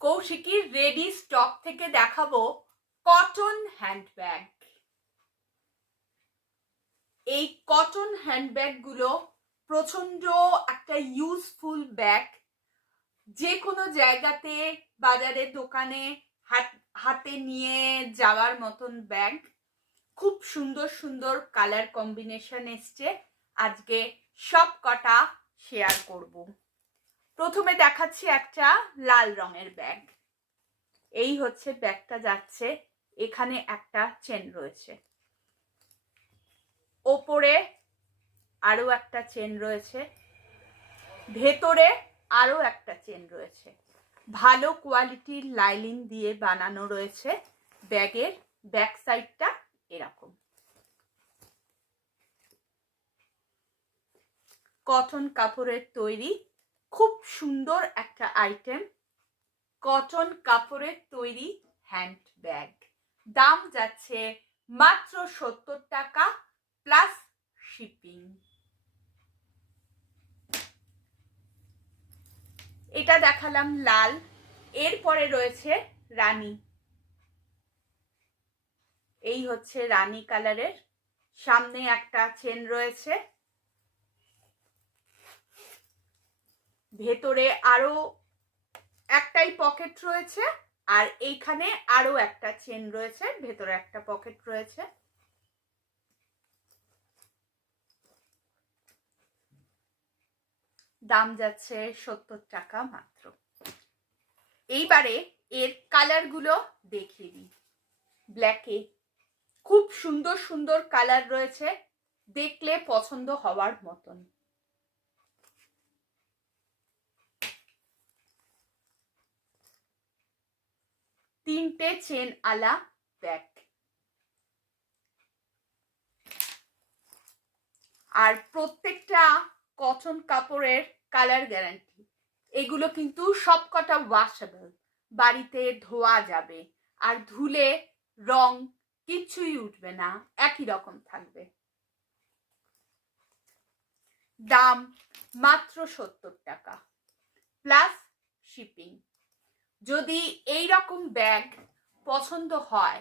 কৌশিকীর ready stock থেকে দেখাবো cotton handbag. এই কটন হ্যান্ডব্যাগ গুলো প্রচন্ড একটা ইউজফুল ব্যাগ। যে কোনো জায়গাতে, বাজারে, দোকানে হাতে নিয়ে যাওয়ার মতন ব্যাগ। খুব সুন্দর সুন্দর কালার কম্বিনেশন এসছে, আজকে সব কটা শেয়ার করব। প্রথমে দেখাচ্ছি একটা লাল রঙের ব্যাগ। এই হচ্ছে ব্যাগটা যাচ্ছে, এখানে একটা চেন রয়েছে, ওপরে আরো একটা চেন রয়েছে, ভেতরে আরো একটা চেন রয়েছে। ভালো কোয়ালিটির লাইলিন দিয়ে বানানো রয়েছে। ব্যাগের ব্যাক সাইডটা এরকম। কটন কাপড়ের তৈরি, খুব সুন্দর একটা আইটেম। কটন কাপড়ের তৈরি হ্যান্ড ব্যাগ, দাম যাচ্ছে মাত্র 70 টাকা প্লাস শিপিং। এটা দেখালাম লাল, এরপরে রয়েছে রানী। এই হচ্ছে রানী কালারের, সামনে একটা চেন রয়েছে, ভেতরে আরো একটাই পকেট রয়েছে, আর এইখানে আরো একটা চেন রয়েছে, ভেতরে একটা পকেট রয়েছে। দাম যাচ্ছে 70 টাকা মাত্র। এইবারে এর কালার গুলো দেখিয়ে দিই। ব্ল্যাকে খুব সুন্দর সুন্দর কালার রয়েছে, দেখলে পছন্দ হওয়ার মতন। তিনটে চেন আলা ব্যাগ, আর প্রত্যেকটা কটন কাপড়ের কালার গ্যারান্টি। এগুলো কিন্তু সবকটা ওয়াশেবল, বাড়িতে ধোয়া যাবে, আর ধুলে রং কিচ্ছুই উঠবে না, একই রকম থাকবে। দাম মাত্র 70 টাকা প্লাস শিপিং। যদি এই রকম ব্যাগ পছন্দ হয়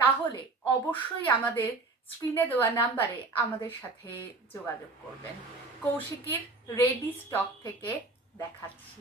তাহলে অবশ্যই আমাদের স্ক্রিনে দেওয়া নাম্বারে আমাদের সাথে যোগাযোগ করবেন। কৌশিকীর রেডি স্টক থেকে দেখাচ্ছি।